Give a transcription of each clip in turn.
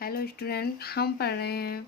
Hello student, हम पढ़ रहे हैं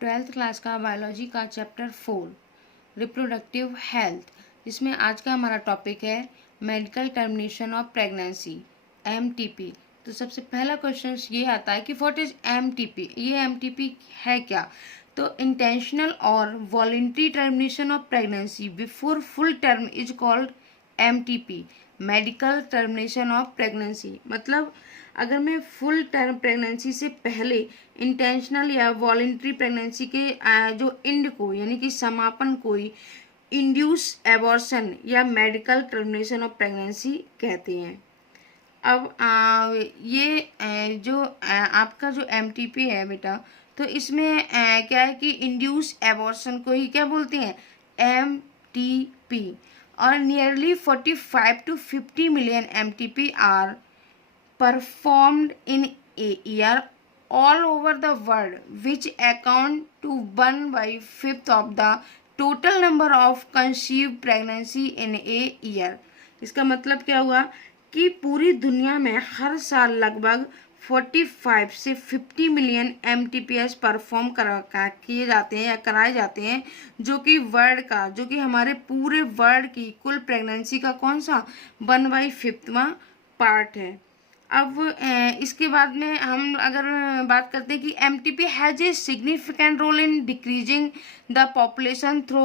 12th क्लास का बायोलॉजी का चैप्टर 4 रिप्रोडक्टिव हेल्थ, जिसमें आज का हमारा टॉपिक है medical termination of pregnancy MTP। तो सबसे पहला क्वेश्चन ये आता है कि व्हाट इज MTP। ये MTP है क्या? तो इंटेंशनल और voluntary termination of pregnancy before full term is called MTP, medical termination of pregnancy. मतलब अगर मैं फुल टर्म प्रेगनेंसी से पहले इंटेंशनल या वॉलंटरी प्रेगनेंसी के जो एंड को यानी कि समापन को इंड्यूस एबॉर्शन या मेडिकल टर्मिनेशन ऑफ प्रेगनेंसी कहते हैं। अब ये जो आपका जो MTP है बेटा, तो इसमें क्या है कि इंड्यूस एबॉर्शन को ही क्या बोलते हैं, MTP। और nearly 45 to 50 million MTP are performed in a year all over the world, which account to 1/5 of the total number of conceived pregnancy in a year। इसका मतलब क्या हुआ कि पूरी दुनिया में हर साल लगभग 45 से 50 मिलियन MTPS परफॉर्म किए जाते हैं या कराए जाते हैं, जो कि हमारे पूरे वर्ल्ड की कुल प्रेगनेंसी का कौन सा 1/5वां पार्ट है। अब इसके बाद में हम अगर बात करते हैं कि MTP has a significant role in decreasing the population through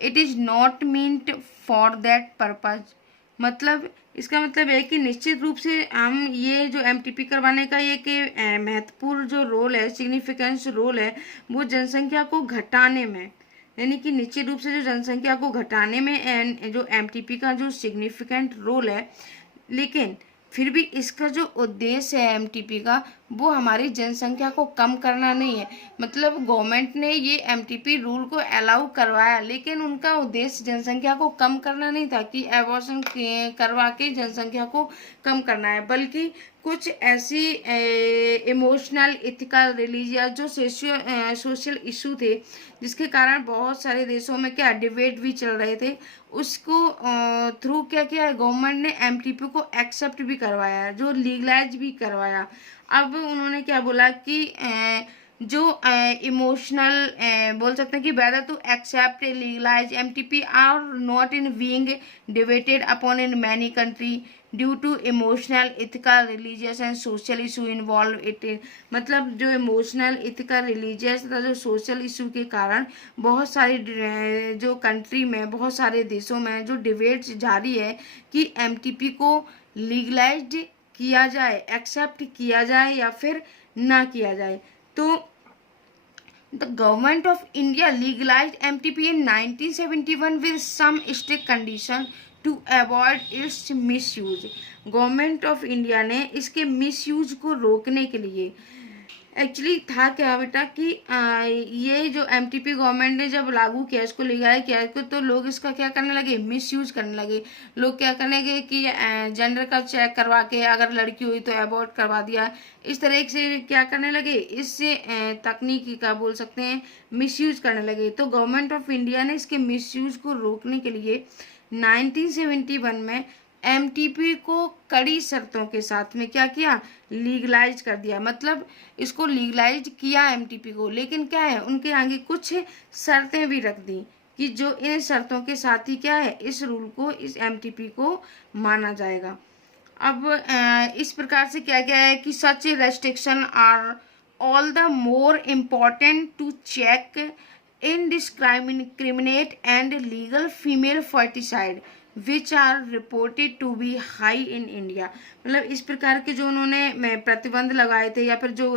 it is not meant for that purpose. मतलब इसका मतलब है कि निश्चित रूप से हम ये जो MTP करवाने का ये कि महत्वपूर्ण जो रोल है, सिग्निफिकेंस रोल है, वो जनसंख्या को घटाने में, यानी कि निश्चित रूप से जो जनसंख्या को घटाने में जो MTP का जो सिग्निफिकेंट रोल है, लेकिन फिर भी इसका जो उद्देश्य है MTP का, वो हमारी जनसंख्या को कम करना नहीं है। मतलब गवर्नमेंट ने ये MTP रूल को अलाउ करवाया, लेकिन उनका उद्देश्य जनसंख्या को कम करना नहीं था कि एबॉर्शन करवा के जनसंख्या को कम करना है, बल्कि कुछ ऐसी इमोशनल, इथिकल, रिलीजियस जो सोशल इशू थे, जिसके कारण बहुत सारे देशों में क्या डिबेट भी चल रहे थे, उसको थ्रू क्या किया है, गवर्नमेंट ने MTP को एक्सेप्ट भी करवाया, जो लीगलाइज भी करवाया। अब उन्होंने क्या बोला कि जो इमोशनल बोल सकते हैं कि whether to accept legalise MTP or not in being debated upon in many country due to emotional, ethical, religious and social issue involve it. मतलब जो इमोशनल, इथिकल, रिलीजियस तथा जो सोशल इशू के कारण बहुत सारी जो कंट्री में, बहुत सारे देशों में जो डिबेट्स जारी है कि MTP को लीगलाइज्ड किया जाए, एक्सेप्ट किया जाए या फिर ना किया जाए। तो the government of India legalised MTP in 1971 with some strict condition to avoid its misuse. Government of India ने इसके मिसयूज को रोकने के लिए, एक्चुअली था क्या बेटा कि ये जो MTP गवर्नमेंट ने जब लागू किया, इसको लीगलाइज किया इसको, तो लोग इसका क्या करने लगे, मिसयूज करने लगे। लोग क्या करने लगे कि जेंडर का चेक करवा के अगर लड़की हुई तो अबॉर्ट करवा दिया, इस तरह से क्या करने लगे, इससे तकनीकी का बोल सकते हैं मिसयूज करने लगे। तो गवर्नमेंट ऑफ इंडिया ने इसके मिसयूज को रोकने के लिए 1971 में MTP को कड़ी शर्तों के साथ में क्या किया, लीगलाइज कर दिया। मतलब इसको लीगलाइज किया MTP को, लेकिन क्या है, उनके आगे कुछ शर्तें भी रख दी कि जो इन शर्तों के साथ ही क्या है, इस रूल को, इस MTP को माना जाएगा। अब इस प्रकार से क्या क्या है कि such restriction are all the more important to check indiscriminate and legal female ferticide which are reported to be high in India। मतलब इस प्रकार के जो उन्होंने प्रतिबंध लगाए थे या फिर जो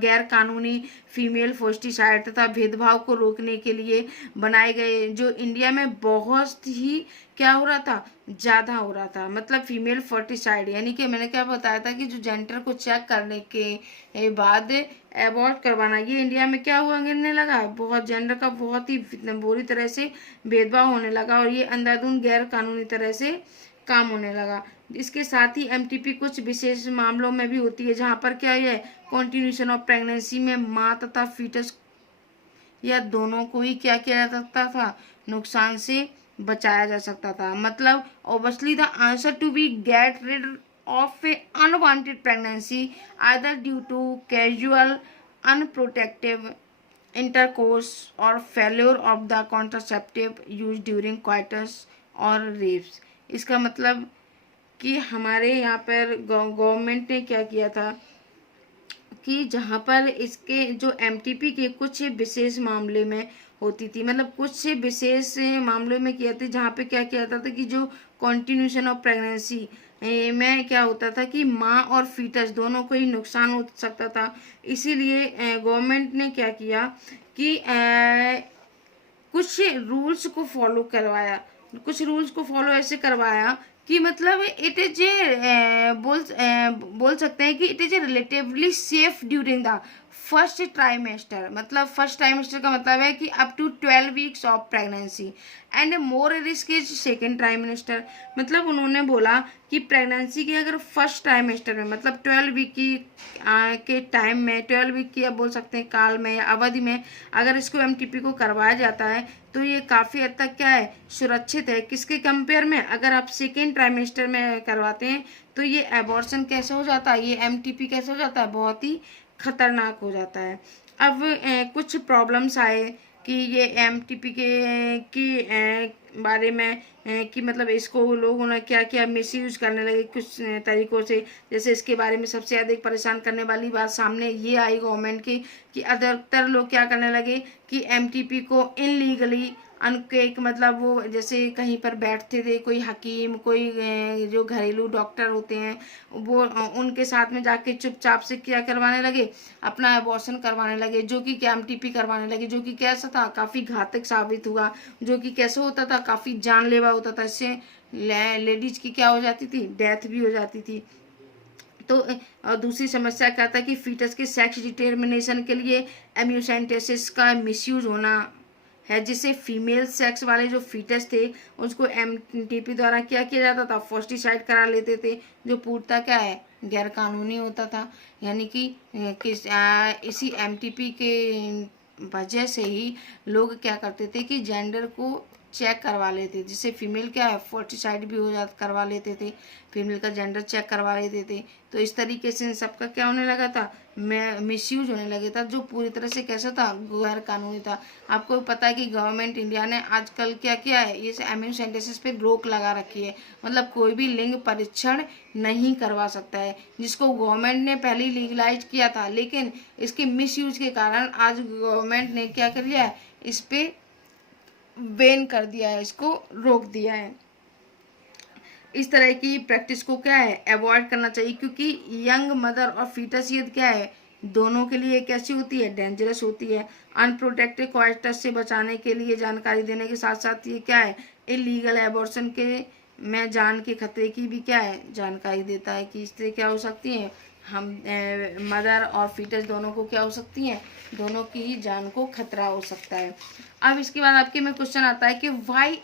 गैर कानूनी फीमेल फोस्टिसाइड तथा भेदभाव को रोकने के लिए बनाए गए, जो इंडिया में बहुत ही क्या हो रहा था, ज़्यादा हो रहा था। मतलब फीमेल फर्टिसाइड, यानी कि मैंने क्या बताया था कि जो जेंडर को चेक करने के बाद अबॉर्ट करवाना, ये इंडिया में क्या हुआ, गिरने लगा, बहुत जेंडर का बहुत ही बुरी तरह से भेदभाव होने लगा और ये अंधाधुंध गैर कानूनी तरह से काम होने लगा। इसके साथ ही MTP कुछ विशेष मामलों में भी होती है, जहाँ पर क्या है, कॉन्टिन्यूशन ऑफ प्रेगनेंसी में माँ तथा फीटस या दोनों को ही क्या किया जा सकता था, नुकसान से बचाया जा सकता था। मतलब obviously the answer to be get rid of a unwanted pregnancy either due to casual unprotected intercourse or failure of the contraceptive used during coitus और रेप्स। इसका मतलब कि हमारे यहाँ पर गवर्नमेंट ने क्या किया था कि जहाँ पर इसके जो एमटीपी के कुछ विशेष मामले में होती थी, मतलब कुछ विशेष मामलों में किया था जहाँ पे क्या किया जाता था कि जो कॉन्टिन्यूशन ऑफ प्रेगनेंसी में क्या होता था कि माँ और फीटस दोनों को ही नुकसान हो सकता था। इसीलिए गवर्नमेंट ने क्या किया कि कुछ रूल्स को फॉलो करवाया, कुछ रूल्स को फॉलो ऐसे करवाया कि मतलब इट इज बोल सकते हैं कि it is a relatively safe during the first trimester. मतलब फर्स्ट ट्राइमेस्टर का मतलब है कि up to 12 weeks of pregnancy and more risk is second trimester. मतलब उन्होंने बोला कि प्रेगनेंसी के अगर फर्स्ट ट्राइमेस्टर में मतलब 12 वीक की के टाइम में 12 वीक की आप बोल सकते हैं काल में या अवधि में अगर इसको एमटीपी को करवाया जाता है तो ये काफ़ी हद तक क्या है सुरक्षित है। किसके कंपेयर में अगर आप सेकेंड ट्राइमेस्टर में करवाते हैं तो ये एबॉर्शन कैसे हो जाता है, ये एमटीपी कैसे हो जाता है, बहुत ही खतरनाक हो जाता है। अब कुछ प्रॉब्लम्स आए कि ये एमटीपी के बारे में कि मतलब इसको लोगों ने क्या क्या मिसयूज करने लगे कुछ तरीकों से। जैसे इसके बारे में सबसे अधिक परेशान करने वाली बात सामने ये आई गवर्नमेंट की कि अधिकतर लोग क्या करने लगे कि एमटीपी को इनलीगली अनके मतलब वो जैसे कहीं पर बैठते थे कोई हकीम कोई जो घरेलू डॉक्टर होते हैं वो उनके साथ में जाके चुपचाप से क्या करवाने लगे, अपना एबॉर्शन करवाने लगे, जो कि एमटीपी करवाने लगे, जो कि कैसा था काफ़ी घातक साबित हुआ, जो कि कैसे होता था काफ़ी जानलेवा होता था। इससे लेडीज की क्या हो जाती थी, डेथ भी हो जाती थी। तो और दूसरी समस्या क्या था कि फीटस के सेक्स डिटर्मिनेशन के लिए एम्यूसेंटेसिस का मिसयूज होना है, जिससे फीमेल सेक्स वाले जो फीटस थे उसको एमटीपी द्वारा क्या किया जाता था, फोस्टिसाइड करा लेते थे, जो पूर्णतः क्या है गैर कानूनी होता था। यानी कि इसी एमटीपी के वजह से ही लोग क्या करते थे कि जेंडर को चेक करवा लेते, जिससे फीमेल क्या है फोर्टिसाइड भी हो जाता करवा लेते थे, फीमेल का जेंडर चेक करवा लेते थे। तो इस तरीके से इन सबका क्या होने लगा था, मिसयूज होने लगे था, जो पूरी तरह से कैसा था गैर कानूनी था। आपको पता है कि गवर्नमेंट इंडिया ने आजकल क्या किया है, ये एम्यूसेंटेसिस पे रोक लगा रखी है, मतलब कोई भी लिंग परीक्षण नहीं करवा सकता है, जिसको गवर्नमेंट ने पहले लीगलाइज किया था। लेकिन इसके मिसयूज के कारण आज गवर्नमेंट ने क्या कर लिया है, इस पे बैन कर दिया है, इसको रोक दिया है। इस तरह की प्रैक्टिस को क्या है अवॉइड करना चाहिए, क्योंकि यंग मदर और फीटस ये क्या है दोनों के लिए कैसी होती है, डेंजरस होती है। अनप्रोटेक्टेड कोइटस से बचाने के लिए जानकारी देने के साथ साथ ये क्या है इलीगल एबॉर्शन के में जान के खतरे की भी क्या है जानकारी देता है कि इससे क्या हो सकती है हम मदर और फीटस दोनों को क्या हो सकती हैं, दोनों की ही जान को खतरा हो सकता है। अब इसके बाद आपके में क्वेश्चन आता है कि वाई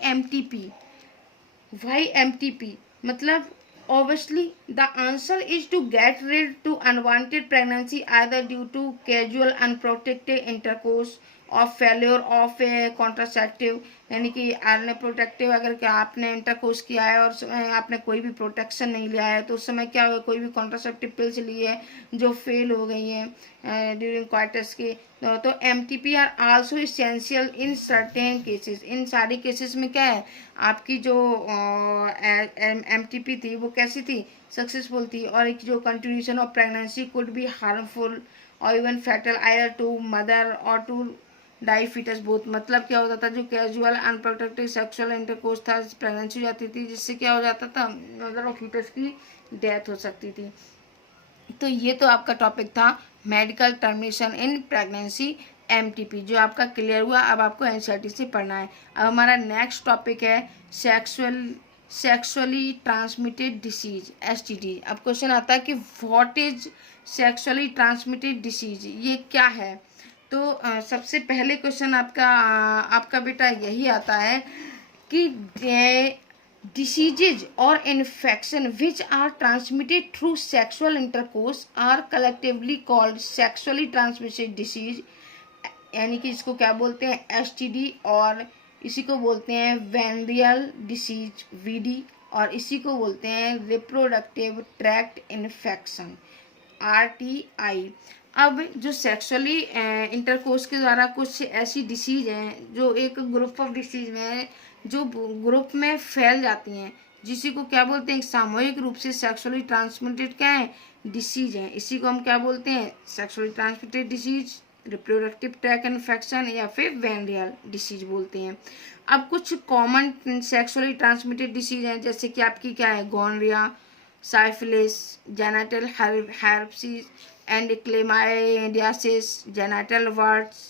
एमटीपी मतलब obviously the answer is to get rid to unwanted pregnancy either due to casual unprotected intercourse or failure of a contraceptive। यानी कि आपने प्रोटेक्टिव अगर क्या आपने इंटरकोर्स किया है और आपने कोई भी प्रोटेक्शन नहीं लिया है तो उस समय क्या होगा कोई भी कॉन्ट्रासेप्टिव पिल्स ली है जो फेल हो गई हैं ड्यूरिंग क्वार्टर्स के। तो MTP are also essential in certain cases. इन सारी केसेस में क्या है आपकी जो एमटीपी थी वो कैसी थी सक्सेसफुल थी, और एक जो continuation of pregnancy could be harmful और even fatal either to mother और टू डाई फीटस बोथ। मतलब क्या होता था जो कैजुअल अनप्रोटेक्टेड सेक्सुअल इंटरकोर्स था प्रेगनेंसी हो जाती थी, जिससे क्या हो जाता था मदर और फीटस की डेथ हो सकती थी। तो ये तो आपका टॉपिक था medical termination in pregnancy MTP, जो आपका क्लियर हुआ। अब आपको एनसीईआरटी से पढ़ना है। अब हमारा नेक्स्ट टॉपिक है सेक्सुअली ट्रांसमिटेड डिसीज एसटीडी। अब क्वेश्चन आता है कि what is sexually transmitted disease, ये क्या है। तो सबसे पहले क्वेश्चन आपका बेटा यही आता है कि diseases or infection which are transmitted through sexual intercourse are collectively called sexually transmitted disease। यानी कि इसको क्या बोलते हैं एसटीडी, और इसी को बोलते हैं वेनरियल डिसीज वीडी। और इसी को बोलते हैं रिप्रोडक्टिव ट्रैक्ट इन्फेक्शन, RTI। अब जो सेक्सुअली इंटरकोर्स के द्वारा कुछ ऐसी डिसीज हैं जो एक ग्रुप ऑफ डिसीज में जो ग्रुप में फैल जाती हैं, जिसी को क्या बोलते हैं, सामूहिक रूप से सेक्सुअली ट्रांसमिटेड क्या है, डिसीज है। इसी को हम क्या बोलते हैं, sexually transmitted disease, reproductive tract infection या फिर वेनरियल डिसीज बोलते हैं। अब कुछ कॉमन सेक्सुअली ट्रांसमिटेड डिसीज हैं, जैसे कि आपकी क्या है, gonorrhoea, syphilis, genital herpes and chlamydiasis, genital warts,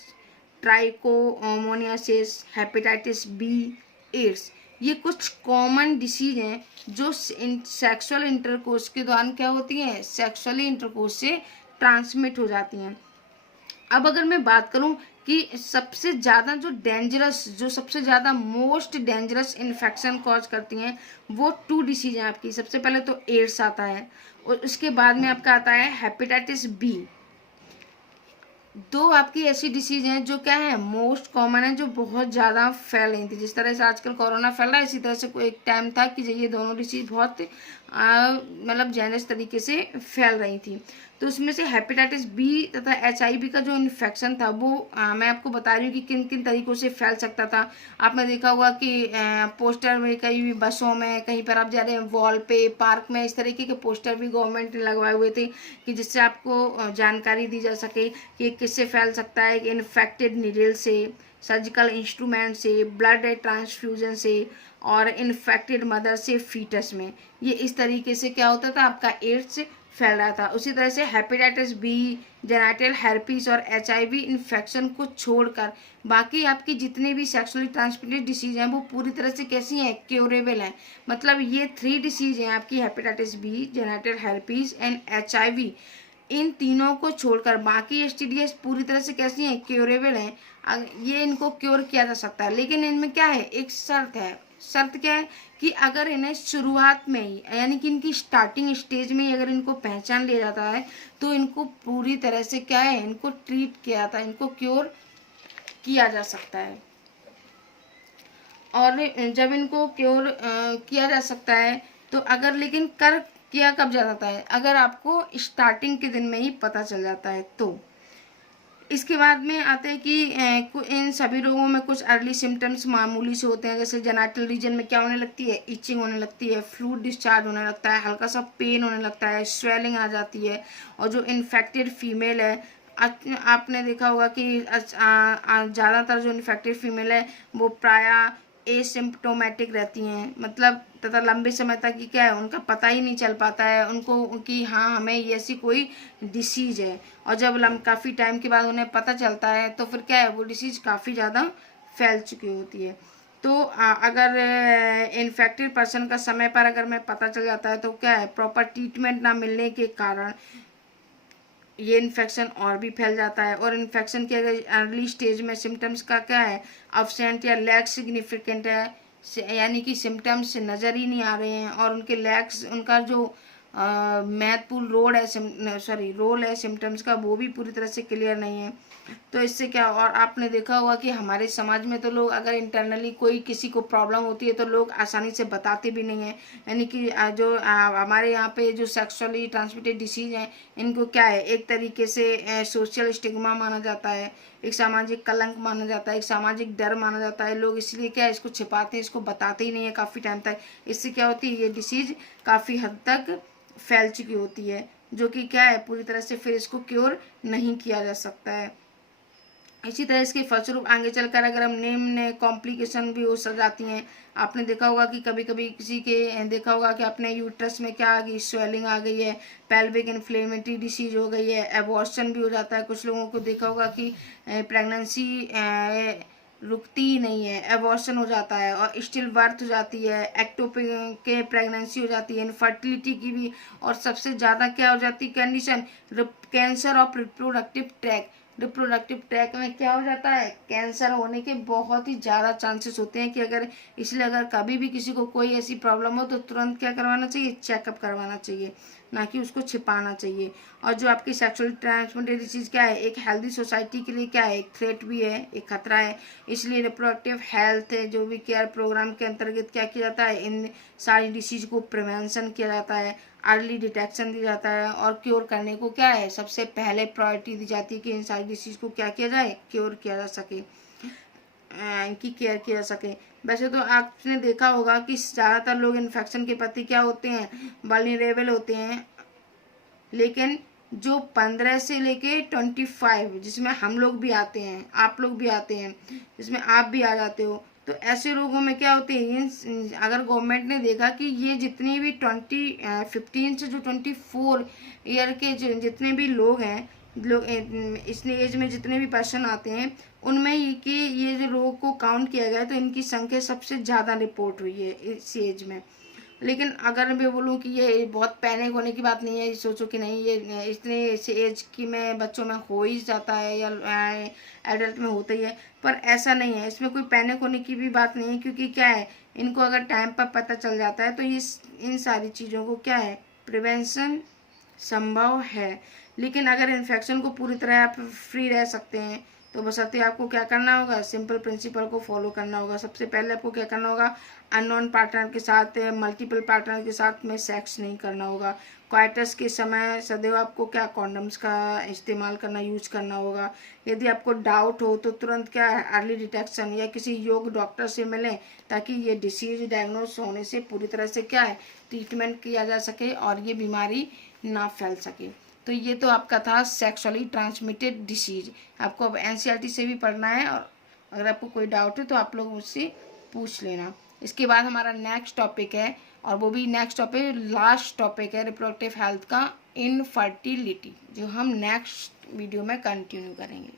trichomoniasis, hepatitis B, AIDS. ये कुछ कॉमन डिसीज हैं जो सेक्सुअल इंटरकोर्स के दौरान क्या होती हैं, सेक्सुअली इंटरकोर्स से ट्रांसमिट हो जाती हैं। अब अगर मैं बात करूं कि सबसे ज़्यादा जो सबसे ज़्यादा मोस्ट डेंजरस इन्फेक्शन कॉज करती हैं, वो 2 डिसीज हैं आपकी। सबसे पहले तो एड्स आता है और उसके बाद में आपका आता है हेपेटाइटिस बी। 2 आपकी ऐसी डिसीज हैं जो क्या है, मोस्ट कॉमन है, जो बहुत ज़्यादा फैल रही थी। जिस तरह से आजकल कोरोना फैल रहा है, इसी तरह से कोई एक टाइम था कि ये दोनों डिसीज बहुत मतलब जेनरस तरीके से फैल रही थी। तो उसमें से हेपेटाइटिस बी तथा HIV का जो इन्फेक्शन था वो मैं आपको बता रही हूँ कि किन किन तरीक़ों से फैल सकता था। आपने देखा होगा कि पोस्टर में, कहीं भी बसों में, कहीं पर आप जा रहे हैं, वॉल पे, पार्क में, इस तरीके के पोस्टर भी गवर्नमेंट ने लगवाए हुए थे कि जिससे आपको जानकारी दी जा सके कि किससे फैल सकता है। इन्फेक्टेड नीडल से, सर्जिकल इंस्ट्रूमेंट से, ब्लड ट्रांसफ्यूजन से और इन्फेक्टेड मदर से फीटस में। ये इस तरीके से क्या होता था, आपका एड्स फैल रहा था। उसी तरह से हेपेटाइटिस बी, जेनिटल हेर्पेस और HIV इन्फेक्शन को छोड़कर बाकी आपकी जितने भी सेक्सुअली ट्रांसमिटेड डिसीज हैं वो पूरी तरह से कैसी हैं, क्योरेबल हैं। मतलब ये 3 डिसीज हैं आपकी, hepatitis B, genital herpes and HIV। इन तीनों को छोड़कर बाकी STDs पूरी तरह से कैसी हैं, क्योरेबल हैं। ये इनको क्योर किया जा सकता है, लेकिन इनमें क्या है, एक शर्त है। शर्त क्या है कि अगर इन्हें शुरुआत में ही, यानी कि इनकी स्टार्टिंग स्टेज में ही अगर इनको पहचान लिया जाता है तो इनको पूरी तरह से क्या है, इनको ट्रीट किया जाता है, इनको क्योर किया जा सकता है। और जब इनको क्योर किया जा सकता है तो अगर, लेकिन किया कब जाता है, अगर आपको स्टार्टिंग के दिन में ही पता चल जाता है तो। इसके बाद में आते हैं कि इन सभी रोगों में कुछ अर्ली सिम्टम्स मामूली से होते हैं, जैसे जेनिटल रीजन में क्या होने लगती है, इचिंग होने लगती है, फ्लूइड डिस्चार्ज होने लगता है, हल्का सा पेन होने लगता है, स्वेलिंग आ जाती है। और जो इन्फेक्टेड फीमेल है, आपने देखा होगा कि ज़्यादातर जो इन्फेक्टेड फीमेल है वो प्रायः एसिम्प्टोमेटिक रहती हैं, मतलब तथा लंबे समय तक कि क्या है, उनका पता ही नहीं चल पाता है उनको कि हाँ हमें ये ऐसी कोई डिसीज़ है। और जब काफ़ी टाइम के बाद उन्हें पता चलता है तो फिर क्या है, वो डिसीज़ काफ़ी ज़्यादा फैल चुकी होती है। तो अगर इन्फेक्टेड पर्सन का समय पर अगर मैं पता चल जाता है तो क्या है, प्रॉपर ट्रीटमेंट ना मिलने के कारण ये इन्फेक्शन और भी फैल जाता है। और इन्फेक्शन के अगर अर्ली स्टेज में सिम्टम्स का क्या है, अब्सेंट या लैग सिग्निफिकेंट है, यानी कि सिम्टम्स नज़र ही नहीं आ रहे हैं और उनके लैग्स, उनका जो महत्वपूर्ण रोल है सिम्टम्स का, वो भी पूरी तरह से क्लियर नहीं है। तो इससे क्या, और आपने देखा होगा कि हमारे समाज में तो लोग अगर इंटरनली कोई किसी को प्रॉब्लम होती है तो लोग आसानी से बताते भी नहीं हैं। यानी कि जो हमारे यहाँ पे जो सेक्सुअली ट्रांसमिटेड डिसीज हैं, इनको क्या है, एक तरीके से सोशल स्टिग्मा माना जाता है, एक सामाजिक कलंक माना जाता है, एक सामाजिक डर माना जाता है। लोग इसलिए क्या है, इसको छिपाते हैं, इसको बताते ही नहीं है काफ़ी टाइम तक। इससे क्या होती है, ये डिसीज काफ़ी हद तक फैल चुकी होती है, जो कि क्या है, पूरी तरह से फिर इसको क्योर नहीं किया जा सकता है। इसी तरह इसके फलस्वरूप आगे चलकर अगर हम निम्न कॉम्प्लिकेशन भी हो जाती हैं। आपने देखा होगा कि कभी कभी किसी के देखा होगा कि अपने यूट्रस में क्या आ गई, स्वेलिंग आ गई है, पेल्विक इन्फ्लेमेटरी डिसीज हो गई है, एबॉर्शन भी हो जाता है। कुछ लोगों को देखा होगा कि प्रेगनेंसी रुकती ही नहीं है, एबॉर्शन हो जाता है और स्टिल बर्थ हो जाती है, एक्टोपिक के प्रेगनेंसी हो जाती है, इनफर्टिलिटी की भी। और सबसे ज़्यादा क्या हो जाती है condition, cancer of reproductive tract में क्या हो जाता है, कैंसर होने के बहुत ही ज़्यादा चांसेस होते हैं कि अगर, इसलिए अगर कभी भी किसी को कोई ऐसी प्रॉब्लम हो तो तुरंत क्या करवाना चाहिए, चेकअप करवाना चाहिए। ना कि उसको छिपाना चाहिए। और जो आपकी सेक्सुअली ट्रांसमिटेड डिसीज क्या है, एक हेल्दी सोसाइटी के लिए क्या है, एक थ्रेट भी है, एक खतरा है। इसलिए रिप्रोडक्टिव हेल्थ जो भी केयर प्रोग्राम के अंतर्गत क्या किया जाता है, इन सारी डिसीज को प्रिवेंशन किया जाता है, अर्ली डिटेक्शन दिया जाता है, और क्योर करने को क्या है, सबसे पहले प्रायोरिटी दी जाती है कि इन सारी डिसीज को क्या किया जाए, क्योर किया जा सके, इनकी केयर किया जा सके। वैसे तो आपने देखा होगा कि ज़्यादातर लोग इन्फेक्शन के प्रति क्या होते हैं, वल्नरेबल होते हैं, लेकिन जो 15 से लेके 25, जिसमें हम लोग भी आते हैं, आप लोग भी आते हैं, जिसमें आप भी आ जाते हो, तो ऐसे लोगों में क्या होते हैं, अगर गवर्नमेंट ने देखा कि ये जितनी भी 15 से जो 24 ईयर के जितने भी लोग हैं, लोग इस एज में जितने भी पर्सन आते हैं, उनमें ये जो लोगों को काउंट किया गया है, तो इनकी संख्या सबसे ज़्यादा रिपोर्ट हुई है इस एज में। लेकिन अगर मैं बोलूँ कि ये बहुत पैनिक होने की बात नहीं है, सोचो कि नहीं ये इतने एज की में बच्चों में हो ही जाता है या एडल्ट में होता ही है, पर ऐसा नहीं है, इसमें कोई पैनिक होने की भी बात नहीं है, क्योंकि क्या है, इनको अगर टाइम पर पता चल जाता है तो इन सारी चीज़ों को क्या है, प्रिवेंशन संभव है। लेकिन अगर इन्फेक्शन को पूरी तरह आप फ्री रह सकते हैं, तो बशर्ते आपको क्या करना होगा, सिंपल प्रिंसिपल को फॉलो करना होगा। सबसे पहले आपको क्या करना होगा, अननोन पार्टनर के साथ, मल्टीपल पार्टनर के साथ में सेक्स नहीं करना होगा। क्वाइटस के समय सदैव आपको क्या, कॉन्डम्स का इस्तेमाल करना, यूज करना होगा। यदि आपको डाउट हो तो तुरंत क्या है, अर्ली डिटेक्शन या किसी योग डॉक्टर से मिलें, ताकि ये डिसीज डायग्नोस होने से पूरी तरह से क्या है, ट्रीटमेंट किया जा सके और ये बीमारी ना फैल सके। तो ये तो आपका था सेक्सुअली ट्रांसमिटेड डिसीज। आपको अब एनसीईआरटी से भी पढ़ना है, और अगर आपको कोई डाउट है तो आप लोग मुझसे पूछ लेना। इसके बाद हमारा नेक्स्ट टॉपिक है, और वो भी नेक्स्ट टॉपिक लास्ट टॉपिक है रिप्रोडक्टिव हेल्थ का, इनफर्टिलिटी, जो हम नेक्स्ट वीडियो में कंटिन्यू करेंगे।